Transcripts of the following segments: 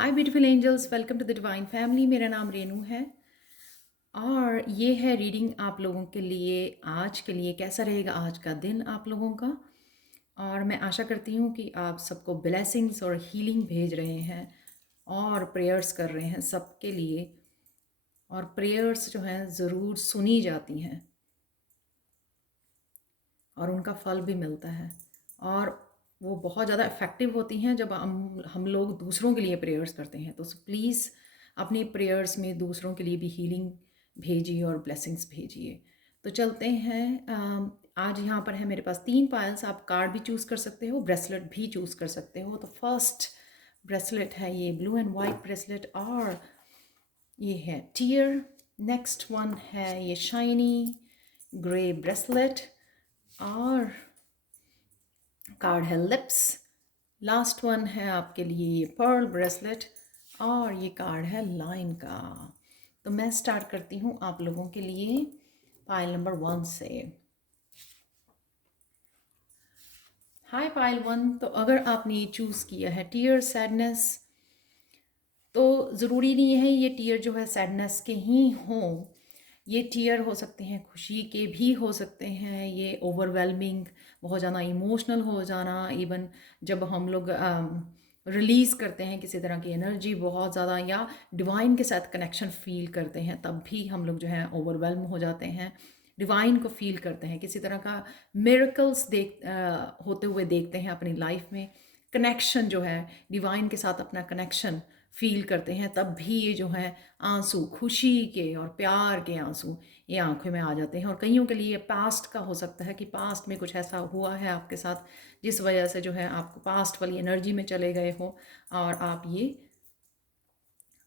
Hi beautiful angels, welcome to the divine family. मेरा नाम रेनू है और ये है रीडिंग आप लोगों के लिए। आज के लिए कैसा रहेगा आज का दिन आप लोगों का। और मैं आशा करती हूँ कि आप सबको ब्लेसिंग्स और हीलिंग भेज रहे हैं और प्रेयर्स कर रहे हैं सबके लिए। और प्रेयर्स जो हैं ज़रूर सुनी जाती हैं और उनका फल भी मिलता है। और वो बहुत ज़्यादा इफ़ेक्टिव होती हैं जब हम लोग दूसरों के लिए प्रेयर्स करते हैं। तो प्लीज़ अपनी प्रेयर्स में दूसरों के लिए भी हीलिंग भेजिए और ब्लेसिंग्स भेजिए। तो चलते हैं। आज यहाँ पर है मेरे पास 3 पायल्स। आप कार्ड भी चूज़ कर सकते हो, ब्रेसलेट भी चूज़ कर सकते हो। तो फर्स्ट ब्रेसलेट है ये ब्लू एंड वाइट ब्रेसलेट और ये है टीयर। नेक्स्ट वन है ये शाइनी ग्रे ब्रेसलेट और कार्ड है लिप्स। लास्ट वन है आपके लिए ये पर्ल ब्रेसलेट और ये कार्ड है लाइन का। तो मैं स्टार्ट करती हूँ आप लोगों के लिए पाइल नंबर 1 से। हाय पाइल 1। तो अगर आपने चूज़ किया है टीयर सैडनेस, तो ज़रूरी नहीं है ये टीयर जो है सैडनेस के ही हों। ये टीयर हो सकते हैं खुशी के भी हो सकते हैं। ये ओवरवेलमिंग, बहुत ज़्यादा इमोशनल हो जाना, इवन जब हम लोग रिलीज़ करते हैं किसी तरह की एनर्जी बहुत ज़्यादा या डिवाइन के साथ कनेक्शन फील करते हैं, तब भी हम लोग जो है ओवरवेलम हो जाते हैं, डिवाइन को फील करते हैं, किसी तरह का मिरेकल्स होते हुए देखते हैं अपनी लाइफ में। कनेक्शन जो है डिवाइन के साथ अपना कनेक्शन फील करते हैं, तब भी ये जो है आंसू, खुशी के और प्यार के आंसू ये आंखों में आ जाते हैं। और कईयों के लिए पास्ट का हो सकता है कि पास्ट में कुछ ऐसा हुआ है आपके साथ जिस वजह से जो है आपको पास्ट वाली एनर्जी में चले गए हो और आप ये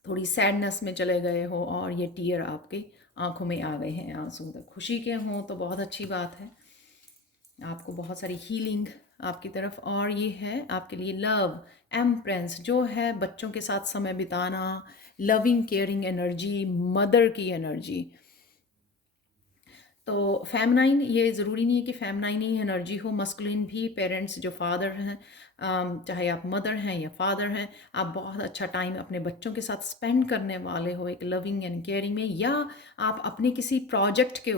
थोड़ी सैडनेस में चले गए हो और ये टीयर आपके आंखों में आ गए हैं आंसू। तो खुशी के हों तो बहुत अच्छी बात है, आपको बहुत सारी हीलिंग आपकी तरफ। और ये है आपके लिए लव एम्प्रेंस, जो है बच्चों के साथ समय बिताना, लविंग केयरिंग एनर्जी, मदर की एनर्जी। तो फेमनाइन, ये ज़रूरी नहीं है कि फेमनाइन ही एनर्जी हो, मस्कुलिन भी। पेरेंट्स जो फादर हैं, चाहे आप मदर हैं या फादर हैं, आप बहुत अच्छा टाइम अपने बच्चों के साथ स्पेंड करने वाले हो एक लविंग एंड केयरिंग में। या आप अपने किसी प्रोजेक्ट के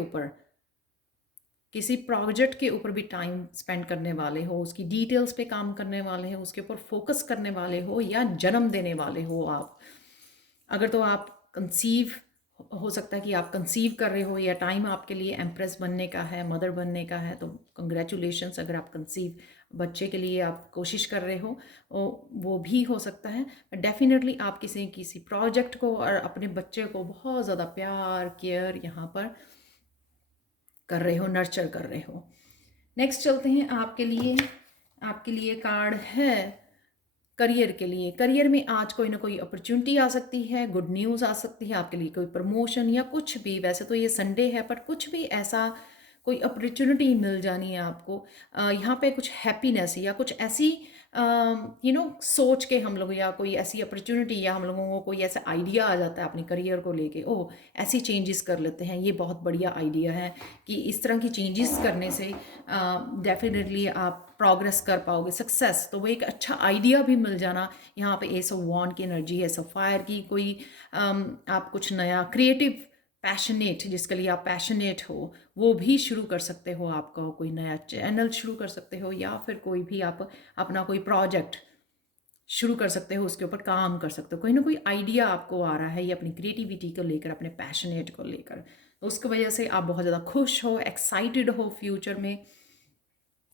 ऊपर भी टाइम स्पेंड करने वाले हो, उसकी डिटेल्स पे काम करने वाले हो, उसके ऊपर फोकस करने वाले हो या जन्म देने वाले हो आप। अगर तो आप कंसीव, हो सकता है कि आप कंसीव कर रहे हो या टाइम आपके लिए एम्प्रेस बनने का है, मदर बनने का है, तो कंग्रेचुलेशंस। अगर आप कंसीव बच्चे के लिए आप कोशिश कर रहे हो, वो भी हो सकता है। डेफिनेटली आप किसी किसी प्रोजेक्ट को और अपने बच्चे को बहुत ज़्यादा प्यार केयर यहाँ पर कर रहे हो, नर्चर कर रहे हो। नेक्स्ट चलते हैं आपके लिए कार्ड है करियर के लिए। करियर में आज कोई ना कोई अपॉर्चुनिटी आ सकती है, गुड न्यूज़ आ सकती है आपके लिए, कोई प्रमोशन या कुछ भी। वैसे तो ये संडे है, पर कुछ भी ऐसा कोई अपॉर्चुनिटी मिल जानी है आपको। यहाँ पे कुछ हैप्पीनेस या कुछ ऐसी सोच के हम लोग, या कोई ऐसी अपॉर्चुनिटी, या हम लोगों को कोई ऐसा आइडिया आ जाता है अपने करियर को लेके, ओह ऐसी चेंजेस कर लेते हैं, ये बहुत बढ़िया आइडिया है कि इस तरह की चेंजेस करने से डेफिनेटली आप प्रोग्रेस कर पाओगे, सक्सेस। तो वो एक अच्छा आइडिया भी मिल जाना। यहाँ पे एस ऑफ वॉन्ड की एनर्जी है, सफायर की। कोई आप कुछ नया क्रिएटिव, पैशनेट, जिसके लिए आप पैशनेट हो, वो भी शुरू कर सकते हो। आपका कोई नया चैनल शुरू कर सकते हो, या फिर कोई भी आप अपना कोई प्रोजेक्ट शुरू कर सकते हो, उसके ऊपर काम कर सकते हो। कोई ना कोई आइडिया आपको आ रहा है ये अपनी क्रिएटिविटी को लेकर, अपने पैशनेट को लेकर, तो उसकी वजह से आप बहुत ज़्यादा खुश हो, एक्साइटेड हो, फ्यूचर में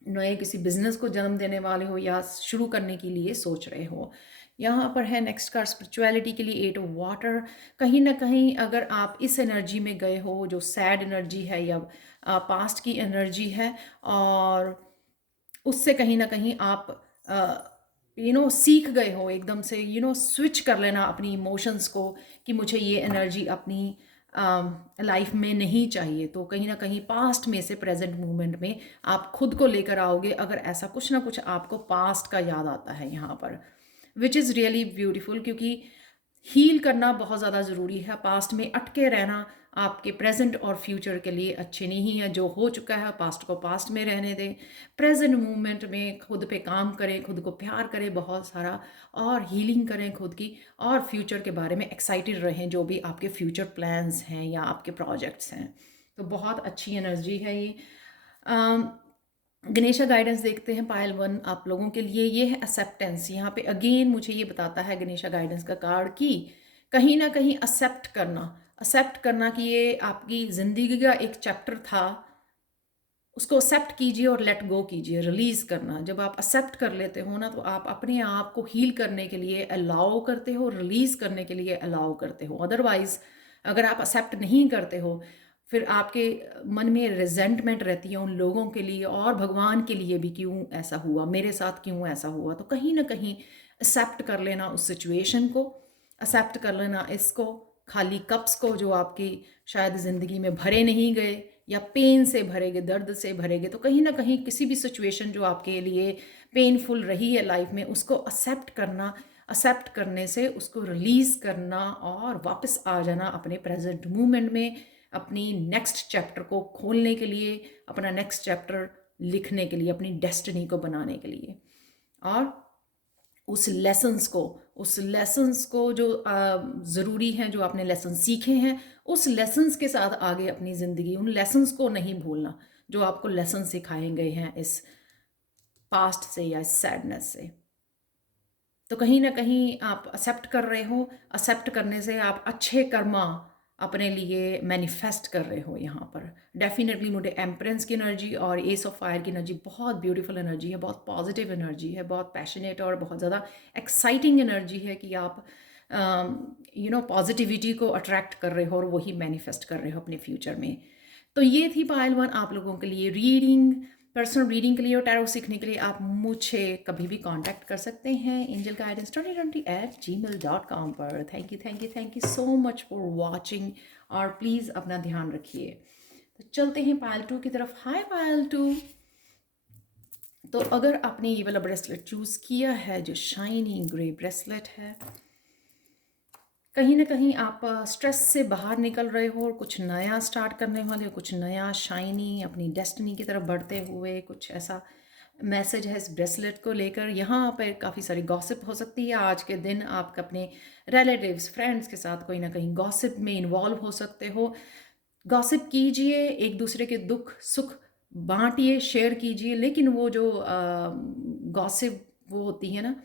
नए किसी बिजनेस को जन्म देने वाले हो या शुरू करने के लिए सोच रहे हो। यहाँ पर है नेक्स्ट कार्ड स्पिरिचुअलिटी के लिए 8 ऑफ वाटर। कहीं ना कहीं अगर आप इस एनर्जी में गए हो जो सैड एनर्जी है या पास्ट की एनर्जी है, और उससे कहीं ना कहीं आप सीख गए हो एकदम से, स्विच कर लेना अपनी इमोशंस को कि मुझे ये एनर्जी अपनी लाइफ में नहीं चाहिए। तो कहीं ना कहीं पास्ट में से प्रेजेंट मोमेंट में आप खुद को लेकर आओगे, अगर ऐसा कुछ ना कुछ आपको पास्ट का याद आता है यहाँ पर, विच इज़ रियली ब्यूटीफुल। क्योंकि हील करना बहुत ज़्यादा ज़रूरी है। पास्ट में अटके रहना आपके प्रेजेंट और फ्यूचर के लिए अच्छे नहीं है। जो हो चुका है पास्ट को पास्ट में रहने दें, प्रेजेंट मूवमेंट में खुद पे काम करें, खुद को प्यार करें बहुत सारा, और हीलिंग करें खुद की, और फ्यूचर के बारे में एक्साइटेड रहें जो भी आपके फ्यूचर प्लान्स हैं या आपके प्रोजेक्ट्स हैं। तो बहुत अच्छी एनर्जी है ये। गणेशा गाइडेंस देखते हैं पायल 1 आप लोगों के लिए। ये है एक्सेप्टेंस। यहाँ पे अगेन मुझे ये बताता है गणेशा गाइडेंस का कार्ड कि कहीं ना कहीं एक्सेप्ट करना कि ये आपकी ज़िंदगी का एक चैप्टर था, उसको एक्सेप्ट कीजिए और लेट गो कीजिए, रिलीज़ करना। जब आप एक्सेप्ट कर लेते हो ना, तो आप अपने आप को हील करने के लिए अलाउ करते हो, रिलीज़ करने के लिए अलाउ करते हो। अदरवाइज़ अगर आप एक्सेप्ट नहीं करते हो, फिर आपके मन में रिजेंटमेंट रहती है उन लोगों के लिए और भगवान के लिए भी, क्यों ऐसा हुआ मेरे साथ, क्यों ऐसा हुआ। तो कहीं ना कहीं एक्सेप्ट कर लेना उस सिचुएशन को, एक्सेप्ट कर लेना इसको, खाली कप्स को जो आपकी शायद ज़िंदगी में भरे नहीं गए, या पेन से भरेगे, दर्द से भरेगे। तो कहीं ना कहीं किसी भी सिचुएशन जो आपके लिए पेनफुल रही है लाइफ में, उसको एक्सेप्ट करना, एक्सेप्ट करने से उसको रिलीज़ करना और वापस आ जाना अपने प्रेजेंट मोमेंट में, अपनी नेक्स्ट चैप्टर को खोलने के लिए, अपना नेक्स्ट चैप्टर लिखने के लिए, अपनी डेस्टिनी को बनाने के लिए। और उस लेसन्स को जो ज़रूरी हैं, जो आपने लेसन सीखे हैं, उस लेसन्स के साथ आगे अपनी ज़िंदगी, उन लेसन्स को नहीं भूलना जो आपको लेसन सिखाए गए हैं इस पास्ट से या इस सैडनेस से। तो कहीं ना कहीं आप एक्सेप्ट कर रहे हो, एक्सेप्ट करने से आप अच्छे कर्मा अपने लिए मैनिफेस्ट कर रहे हो यहाँ पर। डेफिनेटली मुझे एम्परेंस की एनर्जी और एस ऑफ फायर की एनर्जी बहुत ब्यूटीफुल एनर्जी है, बहुत पॉजिटिव एनर्जी है, बहुत पैशनेट और बहुत ज़्यादा एक्साइटिंग एनर्जी है कि आप पॉजिटिविटी को अट्रैक्ट कर रहे हो और वही मैनिफेस्ट कर रहे हो अपने फ्यूचर में। तो ये थी पायल 1 आप लोगों के लिए रीडिंग। पर्सनल रीडिंग के लिए और टैरो सीखने के लिए आप मुझे कभी भी कांटेक्ट कर सकते हैं एंजल गाइडेंस 2020@gmail.com पर। Thank you so much for watching, और प्लीज़ अपना ध्यान रखिए। तो चलते हैं पायल 2 की तरफ। हाय पायल 2। तो अगर आपने ये वाला ब्रेसलेट चूज़ किया है जो शाइनी ग्रे ब्रेसलेट है, कहीं ना कहीं आप स्ट्रेस से बाहर निकल रहे हो और कुछ नया स्टार्ट करने वाले हो, कुछ नया शाइनी अपनी डेस्टिनी की तरफ बढ़ते हुए, कुछ ऐसा मैसेज है इस ब्रेसलेट को लेकर। यहाँ पर काफ़ी सारी गॉसिप हो सकती है आज के दिन। आप अपने रिलेटिव्स फ्रेंड्स के साथ कोई ना कहीं गॉसिप में इन्वॉल्व हो सकते हो। गॉसिप कीजिए, एक दूसरे के दुख सुख बांटिए, शेयर कीजिए, लेकिन वो जो गॉसिप वो होती है ना,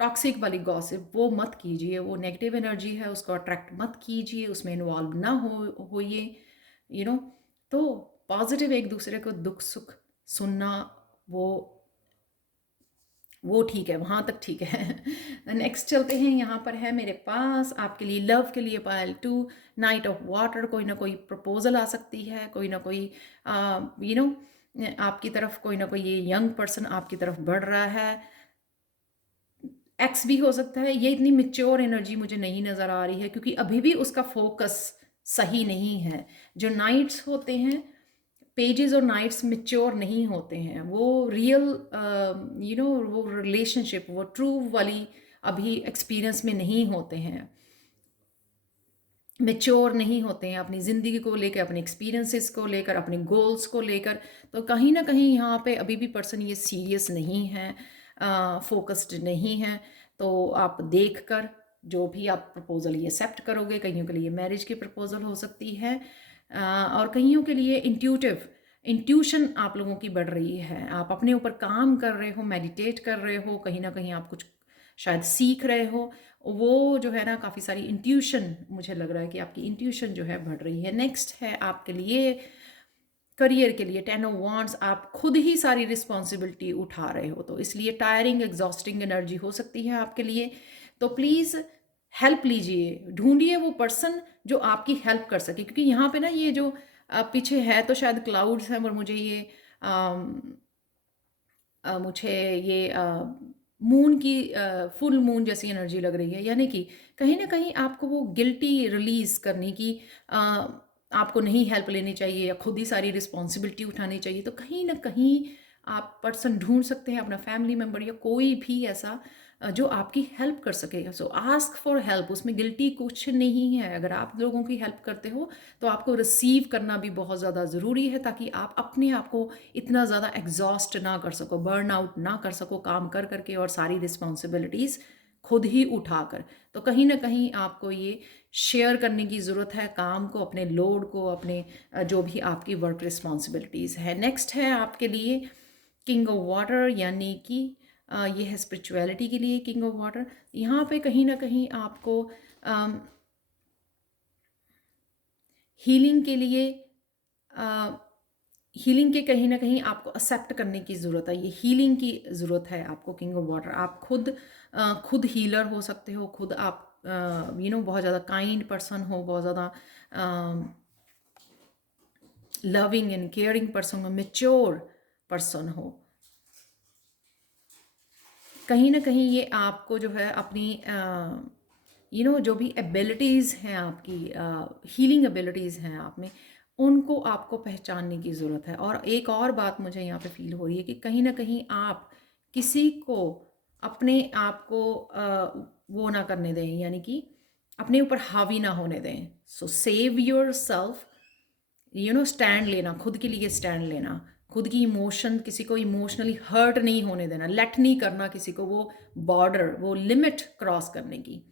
टॉक्सिक वाली गॉसिप, वो मत कीजिए। वो नेगेटिव एनर्जी है, उसको अट्रैक्ट मत कीजिए, उसमें इन्वॉल्व ना होइए, यू नो। तो पॉजिटिव एक दूसरे को दुख सुख सुनना, वो ठीक है, वहाँ तक ठीक है। नेक्स्ट चलते हैं। यहाँ पर है मेरे पास आपके लिए लव के लिए पायल 2 नाइट ऑफ वाटर। कोई ना कोई प्रपोजल आ सकती है, कोई ना कोई आपकी तरफ, कोई ना कोई ये यंग पर्सन आपकी तरफ बढ़ रहा है। एक्स भी हो सकता है। ये इतनी मिच्योर एनर्जी मुझे नहीं नज़र आ रही है, क्योंकि अभी भी उसका फोकस सही नहीं है। जो नाइट्स होते हैं, पेजेस और नाइट्स मिच्योर नहीं होते हैं। वो रियल वो रिलेशनशिप, वो ट्रू वाली अभी एक्सपीरियंस में नहीं होते हैं, मेच्योर नहीं होते हैं अपनी ज़िंदगी को लेकर, अपने एक्सपीरियंसेस को लेकर, अपने गोल्स को लेकर। तो कहीं ना कहीं यहाँ पे अभी भी पर्सन ये सीरियस नहीं है, फोकस्ड नहीं है। तो आप देख कर जो भी आप प्रपोज़ल ये एक्सेप्ट करोगे, कईयों के लिए मैरिज की प्रपोज़ल हो सकती है, और कईयों के लिए इंट्यूशन आप लोगों की बढ़ रही है। आप अपने ऊपर काम कर रहे हो, मेडिटेट कर रहे हो, कहीं ना कहीं आप कुछ शायद सीख रहे हो। वो जो है ना, काफ़ी सारी इंट्यूशन, मुझे लग रहा है कि आपकी इंट्यूशन जो है बढ़ रही है। नेक्स्ट है आपके लिए करियर के लिए 10 ऑफ वांड्स। आप खुद ही सारी रिस्पॉन्सिबिलिटी उठा रहे हो, तो इसलिए टायरिंग एग्जॉस्टिंग एनर्जी हो सकती है आपके लिए। तो प्लीज़ हेल्प लीजिए, ढूंढिए वो पर्सन जो आपकी हेल्प कर सके, क्योंकि यहाँ पे ना ये जो पीछे है तो शायद क्लाउड्स हैं, और मुझे ये मून की फुल मून जैसी एनर्जी लग रही है। यानी कि कहीं ना कहीं आपको वो गिल्टी रिलीज़ करने की, आपको नहीं हेल्प लेनी चाहिए या खुद ही सारी रिस्पॉन्सिबिलिटी उठानी चाहिए। तो कहीं ना कहीं आप पर्सन ढूंढ सकते हैं, अपना फैमिली मेम्बर या कोई भी ऐसा जो आपकी हेल्प कर सके। सो आस्क फॉर हेल्प, उसमें गिल्टी कुछ नहीं है। अगर आप लोगों की हेल्प करते हो तो आपको रिसीव करना भी बहुत ज़्यादा ज़रूरी है, ताकि आप अपने आप को इतना ज़्यादा एग्जॉस्ट ना कर सको, बर्न आउट ना कर सको काम कर करके और सारी रिस्पॉन्सिबिलिटीज़ खुद ही उठाकर। तो कहीं ना कहीं आपको ये शेयर करने की ज़रूरत है काम को, अपने लोड को, अपने जो भी आपकी वर्क रिस्पॉन्सिबिलिटीज़ है। नेक्स्ट है आपके लिए किंग ऑफ वाटर, यानी कि ये है स्पिरिचुअलिटी के लिए किंग ऑफ वाटर। यहाँ पे कहीं ना कहीं आपको हीलिंग के लिए हीलिंग के कहीं ना कहीं आपको एक्सेप्ट करने की ज़रूरत है। ये हीलिंग की ज़रूरत है आपको किंग ऑफ वाटर। आप खुद हीलर हो सकते हो, खुद आप बहुत ज़्यादा काइंड पर्सन हो, बहुत ज़्यादा लविंग एंड केयरिंग पर्सन हो, मेच्योर पर्सन हो। कहीं ना कहीं ये आपको जो है अपनी जो भी एबिलिटीज़ हैं आपकी, हीलिंग एबिलिटीज़ हैं आप में, उनको आपको पहचानने की ज़रूरत है। और एक और बात मुझे यहाँ पे फील हो रही है कि कहीं ना कहीं आप किसी को अपने आप को वो ना करने दें, यानी कि अपने ऊपर हावी ना होने दें। सो सेव योर सेल्फ, स्टैंड लेना, खुद के लिए स्टैंड लेना, खुद की इमोशन, किसी को इमोशनली हर्ट नहीं होने देना, लेट नहीं करना किसी को वो बॉर्डर, वो लिमिट क्रॉस करने की।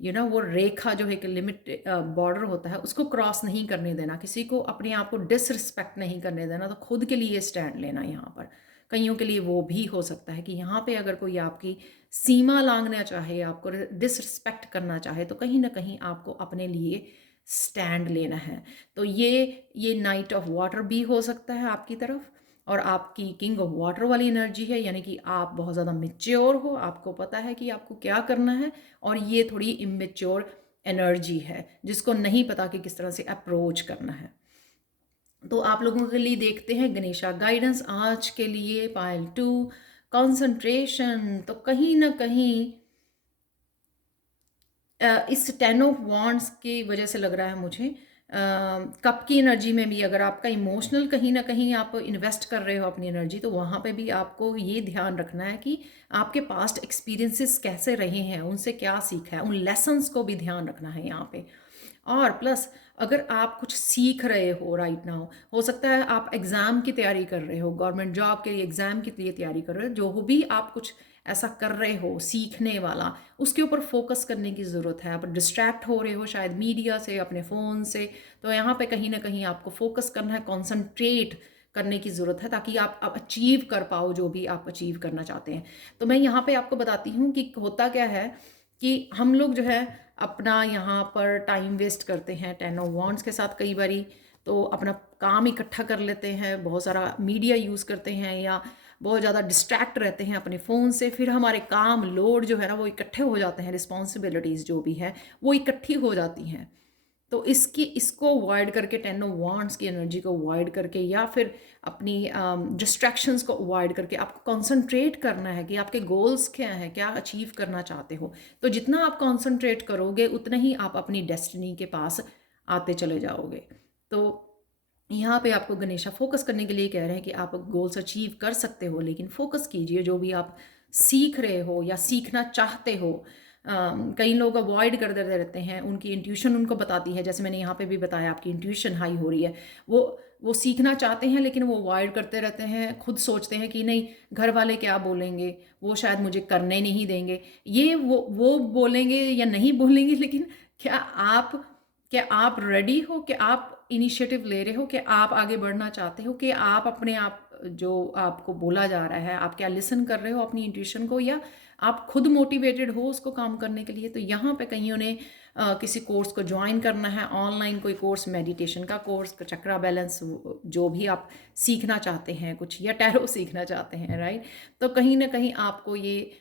वो रेखा जो है कि लिमिट बॉर्डर होता है, उसको क्रॉस नहीं करने देना, किसी को अपने आप को डिसरिस्पेक्ट नहीं करने देना। तो खुद के लिए स्टैंड लेना। यहाँ पर कईयों के लिए वो भी हो सकता है कि यहाँ पे अगर कोई आपकी सीमा लांघना चाहे, आपको डिसरिस्पेक्ट करना चाहे, तो कहीं ना कहीं आपको अपने लिए स्टैंड लेना है। तो ये नाइट ऑफ वाटर भी हो सकता है आपकी तरफ, और आपकी किंग ऑफ वाटर वाली एनर्जी है, यानी कि आप बहुत ज़्यादा मेच्योर हो, आपको पता है कि आपको क्या करना है। और ये थोड़ी इमेच्योर एनर्जी है जिसको नहीं पता कि किस तरह से अप्रोच करना है। तो आप लोगों के लिए देखते हैं गणेशा गाइडेंस आज के लिए पाइल 2 कंसंट्रेशन। तो कहीं ना कहीं इस 10 ऑफ वॉन्ड्स की वजह से लग रहा है मुझे कप की एनर्जी में भी, अगर आपका इमोशनल कहीं ना कहीं आप इन्वेस्ट कर रहे हो अपनी एनर्जी, तो वहाँ पे भी आपको ये ध्यान रखना है कि आपके पास्ट एक्सपीरियंसेस कैसे रहे हैं, उनसे क्या सीखा है, उन लेसन्स को भी ध्यान रखना है यहाँ पे। और प्लस अगर आप कुछ सीख रहे हो राइट नाउ, हो सकता है आप एग्ज़ाम की तैयारी कर रहे हो, गवर्नमेंट जॉब के लिए एग्ज़ाम के लिए तैयारी कर रहे हो, जो भी आप कुछ ऐसा कर रहे हो सीखने वाला, उसके ऊपर फोकस करने की ज़रूरत है। आप डिस्ट्रैक्ट हो रहे हो शायद मीडिया से, अपने फ़ोन से, तो यहाँ पे कहीं ना कहीं आपको फोकस करना है, कॉन्सनट्रेट करने की ज़रूरत है, ताकि आप अचीव कर पाओ जो भी आप अचीव करना चाहते हैं। तो मैं यहाँ पे आपको बताती हूँ कि होता क्या है कि हम लोग जो है अपना यहाँ पर टाइम वेस्ट करते हैं 10 ऑफ वॉन्ड्स के साथ कई बारी। तो अपना काम इकट्ठा कर लेते हैं, बहुत सारा मीडिया यूज़ करते हैं, या बहुत ज़्यादा डिस्ट्रैक्ट रहते हैं अपने फ़ोन से। फिर हमारे काम लोड जो है ना वो इकट्ठे हो जाते हैं, रिस्पॉन्सिबिलिटीज़ जो भी है वो इकट्ठी हो जाती हैं। तो इसको अवॉइड करके, 10 ऑफ वॉन्ड्स की एनर्जी को अवॉइड करके, या फिर अपनी डिस्ट्रैक्शंस को अवॉइड करके आपको कंसंट्रेट करना है कि आपके गोल्स क्या हैं, क्या अचीव करना चाहते हो। तो जितना आप कंसंट्रेट करोगे उतना ही आप अपनी डेस्टिनी के पास आते चले जाओगे। तो यहाँ पे आपको गणेशा फोकस करने के लिए कह रहे हैं कि आप गोल्स अचीव कर सकते हो, लेकिन फोकस कीजिए जो भी आप सीख रहे हो या सीखना चाहते हो। कई लोग अवॉइड कर देते रहते हैं, उनकी इंट्यूशन उनको बताती है, जैसे मैंने यहाँ पे भी बताया आपकी इंट्यूशन हाई हो रही है, वो सीखना चाहते हैं लेकिन वो अवॉइड करते रहते हैं। खुद सोचते हैं कि नहीं घर वाले क्या बोलेंगे, वो शायद मुझे करने नहीं देंगे, ये वो बोलेंगे या नहीं बोलेंगे, लेकिन क्या आप रेडी हो, कि आप इनिशिएटिव ले रहे हो, कि आप आगे बढ़ना चाहते हो, कि आप अपने आप जो आपको बोला जा रहा है आप क्या लिसन कर रहे हो अपनी इंट्यूशन को, या आप खुद मोटिवेटेड हो उसको काम करने के लिए। तो यहाँ पे कईयों ने किसी कोर्स को ज्वाइन करना है, ऑनलाइन कोई कोर्स, मेडिटेशन का कोर्स, चक्रा बैलेंस, जो भी आप सीखना चाहते हैं कुछ, या टैरो सीखना चाहते हैं, राइट। तो कहीं ना कहीं आपको ये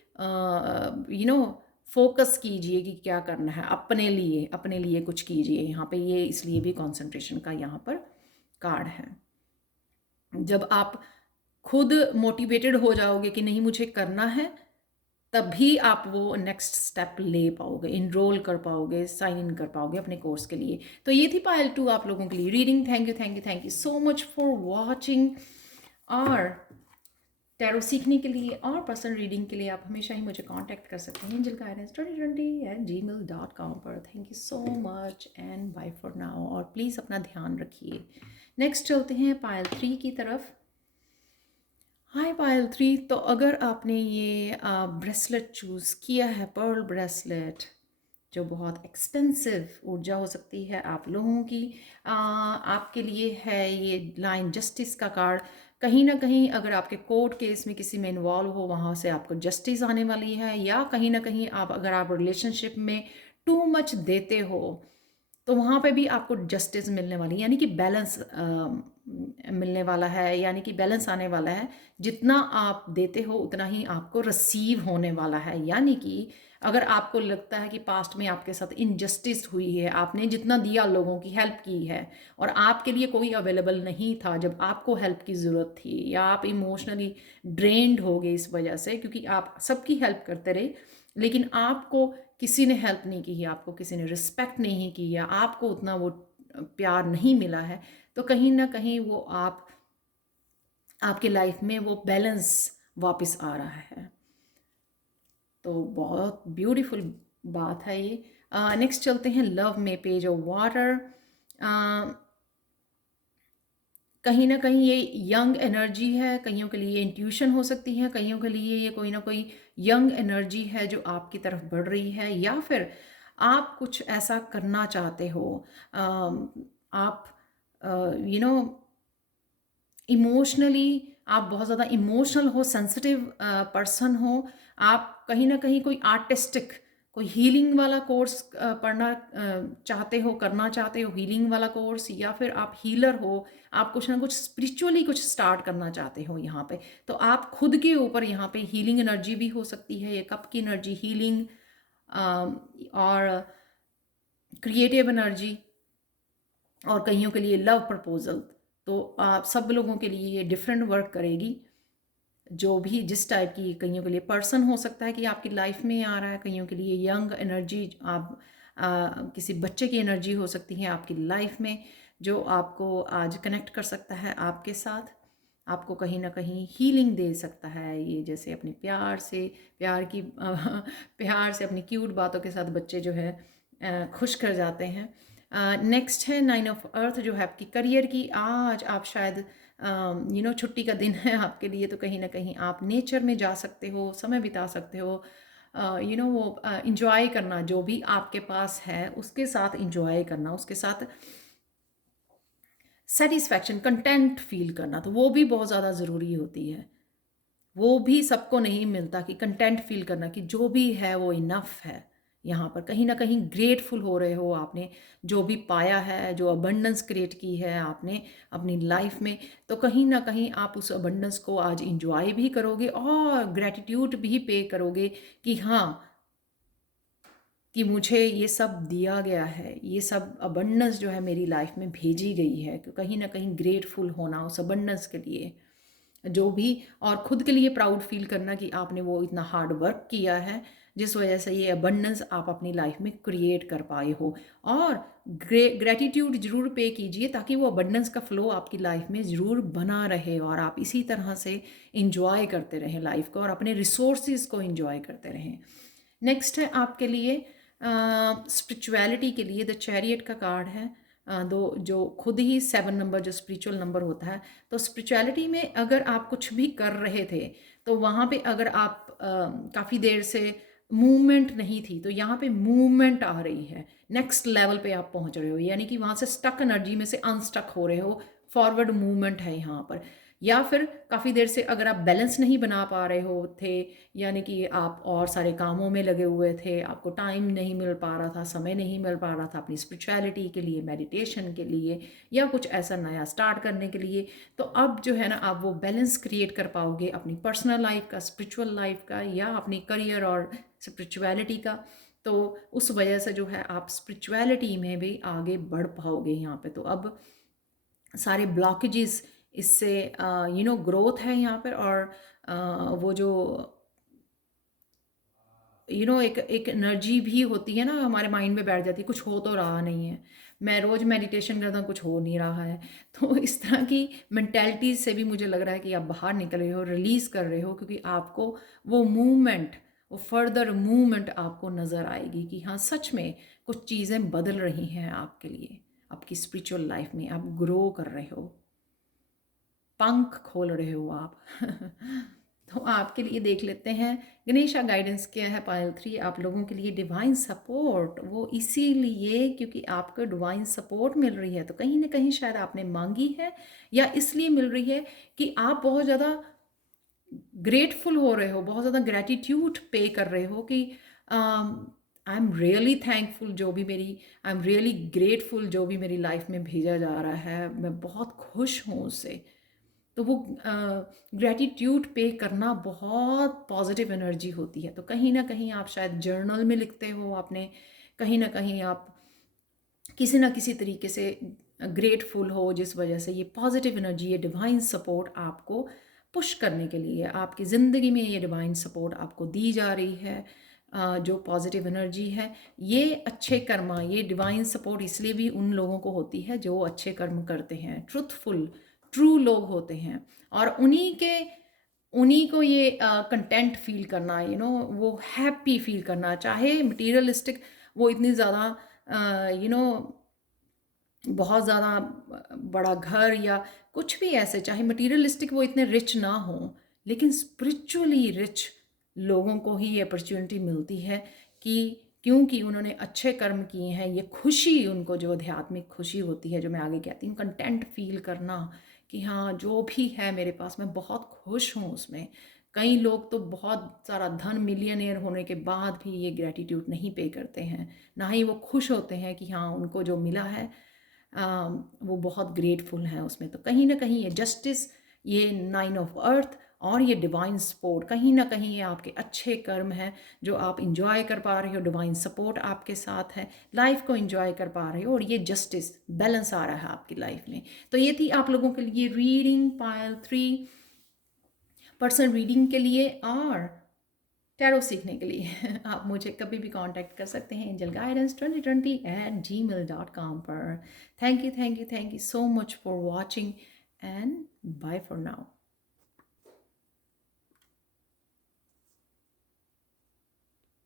फोकस कीजिए कि क्या करना है, अपने लिए कुछ कीजिए। यहाँ पे ये इसलिए भी कंसंट्रेशन का यहाँ पर कार्ड है। जब आप खुद मोटिवेटेड हो जाओगे कि नहीं मुझे करना है, तभी आप वो नेक्स्ट स्टेप ले पाओगे, इनरोल कर पाओगे, साइन इन कर पाओगे अपने कोर्स के लिए। तो ये थी पायल 2 आप लोगों के लिए reading. Thank you so much for watching. और टैरो सीखने के लिए और पर्सनल रीडिंग के लिए आप हमेशा ही मुझे कांटेक्ट कर सकते हैं angelguidance2020@gmail.com पर। Thank you so much and bye for now, और प्लीज़ अपना ध्यान रखिए। नेक्स्ट चलते हैं पायल 3 की तरफ। हाय पायल 3, तो अगर आपने ये ब्रेसलेट चूज़ किया है, पर्ल ब्रेसलेट, जो बहुत एक्सपेंसिव ऊर्जा हो सकती है आप लोगों की, आपके लिए है ये लाइन जस्टिस का कार्ड। कहीं ना कहीं अगर आपके कोर्ट केस में किसी में इन्वॉल्व हो, वहाँ से आपको जस्टिस आने वाली है, या कहीं ना कहीं आप अगर आप रिलेशनशिप में टू मच देते हो तो वहाँ पे भी आपको जस्टिस मिलने वाली है, यानी कि बैलेंस मिलने वाला है, यानी कि बैलेंस आने वाला है। जितना आप देते हो उतना ही आपको रिसीव होने वाला है। यानी कि अगर आपको लगता है कि पास्ट में आपके साथ इनजस्टिस हुई है, आपने जितना दिया लोगों की हेल्प की है और आपके लिए कोई अवेलेबल नहीं था जब आपको हेल्प की ज़रूरत थी, या आप इमोशनली ड्रेन्ड हो गए इस वजह से, क्योंकि आप सबकी हेल्प करते रहे लेकिन आपको किसी ने हेल्प नहीं की, आपको किसी ने रिस्पेक्ट नहीं की, या आपको उतना वो प्यार नहीं मिला है, तो कहीं ना कहीं वो आपके लाइफ में वो बैलेंस वापस आ रहा है। तो बहुत ब्यूटीफुल बात है ये। नेक्स्ट चलते हैं लव में, पेज ऑफ वाटर। कहीं ना कहीं ये यंग एनर्जी है, कईयों के लिए इंट्यूशन हो सकती है, कईयों के लिए ये कोई ना कोई यंग एनर्जी है जो आपकी तरफ बढ़ रही है, या फिर आप कुछ ऐसा करना चाहते हो। आप यू नो इमोशनली, आप बहुत ज़्यादा इमोशनल हो, सेंसिटिव पर्सन हो। आप कहीं ना कहीं कोई आर्टिस्टिक, कोई हीलिंग वाला कोर्स पढ़ना चाहते हो, करना चाहते हो हीलिंग वाला कोर्स, या फिर आप हीलर हो, आप कुछ ना कुछ स्पिरिचुअली कुछ स्टार्ट करना चाहते हो यहाँ पे। तो आप खुद के ऊपर यहाँ पे हीलिंग एनर्जी भी हो सकती है, ये कप की एनर्जी हीलिंग और क्रिएटिव एनर्जी, और कईयों के लिए लव प्रपोजल। तो आप सब लोगों के लिए ये डिफरेंट वर्क करेगी, जो भी जिस टाइप की। कईयों के लिए पर्सन हो सकता है कि आपकी लाइफ में आ रहा है, कईयों के लिए यंग एनर्जी, आप किसी बच्चे की एनर्जी हो सकती है आपकी लाइफ में, जो आपको आज कनेक्ट कर सकता है आपके साथ, आपको कहीं ना कहीं हीलिंग दे सकता है ये। जैसे अपने प्यार से, प्यार की प्यार से अपनी क्यूट बातों के साथ बच्चे जो है खुश कर जाते हैं। नेक्स्ट है 9 ऑफ अर्थ, जो है आपकी करियर की। आज आप शायद छुट्टी का दिन है आपके लिए, तो कहीं ना कहीं आप नेचर में जा सकते हो, समय बिता सकते हो, वो इंजॉय करना, जो भी आपके पास है उसके साथ इंजॉय करना, उसके साथ सेटिस्फैक्शन, कंटेंट फील करना, तो वो भी बहुत ज़्यादा ज़रूरी होती है। वो भी सबको नहीं मिलता कि कंटेंट फील करना कि जो भी है वो इनफ है। यहाँ पर कहीं ना कहीं ग्रेटफुल हो रहे हो, आपने जो भी पाया है, जो अबंडेंस क्रिएट की है आपने अपनी लाइफ में, तो कहीं ना कहीं आप उस अबंडेंस को आज इंजॉय भी करोगे और ग्रेटिट्यूड भी पे करोगे कि हाँ, कि मुझे ये सब दिया गया है, ये सब अबंडेंस जो है मेरी लाइफ में भेजी गई है। तो कहीं ना कहीं ग्रेटफुल होना उस अबंडेंस के लिए, जो भी, और खुद के लिए प्राउड फील करना कि आपने वो इतना हार्ड वर्क किया है जिस वजह से ये अबंडेंस आप अपनी लाइफ में क्रिएट कर पाए हो। और ग्रेटिट्यूड जरूर पे कीजिए ताकि वो अबंडेंस का फ्लो आपकी लाइफ में ज़रूर बना रहे और आप इसी तरह से इंजॉय करते रहें लाइफ को और अपने रिसोर्सेज को इंजॉय करते रहें। नेक्स्ट है आपके लिए स्पिरिचुअलिटी के लिए द चैरियट का कार्ड है। दो, जो खुद ही 7 नंबर जो स्पिरिचुअल नंबर होता है, तो स्पिरिचुअलिटी में अगर आप कुछ भी कर रहे थे तो वहाँ पे अगर आप काफ़ी देर से मूवमेंट नहीं थी, तो यहाँ पे मूवमेंट आ रही है, नेक्स्ट लेवल पे आप पहुँच रहे हो, यानी कि वहाँ से स्टक एनर्जी में से अनस्टक हो रहे हो, फॉरवर्ड मूवमेंट है यहाँ पर। या फिर काफ़ी देर से अगर आप बैलेंस नहीं बना पा रहे हो थे, यानी कि आप और सारे कामों में लगे हुए थे, आपको टाइम नहीं मिल पा रहा था, समय नहीं मिल पा रहा था अपनी स्पिरिचुअलिटी के लिए, मेडिटेशन के लिए, या कुछ ऐसा नया स्टार्ट करने के लिए, तो अब जो है ना आप वो बैलेंस क्रिएट कर पाओगे अपनी पर्सनल लाइफ का, स्पिरिचुअल लाइफ का, या अपनी करियर और स्पिरिचुअलिटी का। तो उस वजह से जो है आप स्पिरिचुअलिटी में भी आगे बढ़ पाओगे यहाँ पे। तो अब सारे ब्लॉकेजेस इससे ग्रोथ है यहाँ पर, और वो जो एक एनर्जी भी होती है ना हमारे माइंड में बैठ जाती है, कुछ हो तो रहा नहीं है, मैं रोज़ मेडिटेशन करता हूँ, कुछ हो नहीं रहा है। तो इस तरह की मेंटालिटी से भी मुझे लग रहा है कि आप बाहर निकल रहे हो, रिलीज़ कर रहे हो, क्योंकि आपको वो मूवमेंट, वो फर्दर मूवमेंट आपको नज़र आएगी कि हाँ, सच में कुछ चीज़ें बदल रही हैं आपके लिए, आपकी स्पिरिचुअल लाइफ में आप ग्रो कर रहे हो, पंख खोल रहे हो आप। तो आपके लिए देख लेते हैं गणेशा गाइडेंस क्या है पायल 3 आप लोगों के लिए। डिवाइन सपोर्ट, वो इसीलिए क्योंकि आपको डिवाइन सपोर्ट मिल रही है, तो कहीं ना कहीं शायद आपने मांगी है, या इसलिए मिल रही है कि आप बहुत ज़्यादा ग्रेटफुल हो रहे हो, बहुत ज़्यादा ग्रेटिट्यूड पे कर रहे हो कि आई एम रियली थैंकफुल जो भी मेरी, आई एम रियली ग्रेटफुल जो भी मेरी लाइफ में भेजा जा रहा है, मैं बहुत खुश हूँ उससे। तो वो ग्रैटिट्यूड पे करना बहुत पॉजिटिव एनर्जी होती है। तो कहीं ना कहीं आप शायद जर्नल में लिखते हो, आपने कहीं ना कहीं आप किसी ना किसी तरीके से ग्रेटफुल हो, जिस वजह से ये पॉजिटिव एनर्जी, ये डिवाइन सपोर्ट आपको पुश करने के लिए आपकी ज़िंदगी में ये डिवाइन सपोर्ट आपको दी जा रही है। जो पॉजिटिव एनर्जी है, ये अच्छे कर्मा, ये डिवाइन सपोर्ट इसलिए भी उन लोगों को होती है जो अच्छे कर्म करते हैं, ट्रुथफुल ट्रू लोग होते हैं, और उन्हीं को ये कंटेंट फील करना, वो हैप्पी फील करना, चाहे मटीरियलिस्टिक वो इतनी ज़्यादा बहुत ज़्यादा बड़ा घर या कुछ भी ऐसे, चाहे मटीरियलिस्टिक वो इतने रिच ना हो, लेकिन स्पिरिचुअली रिच लोगों को ही ये अपॉर्चुनिटी मिलती है कि क्योंकि उन्होंने अच्छे कर्म किए हैं, ये खुशी उनको, जो आध्यात्मिक खुशी होती है, जो मैं आगे कहती हूँ, कंटेंट फील करना कि हाँ जो भी है मेरे पास मैं बहुत खुश हूँ उसमें। कई लोग तो बहुत सारा धन, मिलियनेयर होने के बाद भी ये ग्रेटिट्यूड नहीं पे करते हैं, ना ही वो खुश होते हैं कि हाँ उनको जो मिला है वो बहुत ग्रेटफुल हैं उसमें। तो कहीं ना कहीं ये जस्टिस, ये 9 ऑफ अर्थ और ये डिवाइन सपोर्ट, कहीं ना कहीं ये आपके अच्छे कर्म हैं जो आप इंजॉय कर पा रहे हो, डिवाइन सपोर्ट आपके साथ है, लाइफ को इंजॉय कर पा रहे हो, और ये जस्टिस बैलेंस आ रहा है आपकी लाइफ में। तो ये थी आप लोगों के लिए रीडिंग, पायल 3 पर्सनल रीडिंग के लिए और टैरो सीखने के लिए। आप मुझे कभी भी कांटेक्ट कर सकते हैं angelguidance2020@gmail.com पर। Thank you so much for watching and bye for now.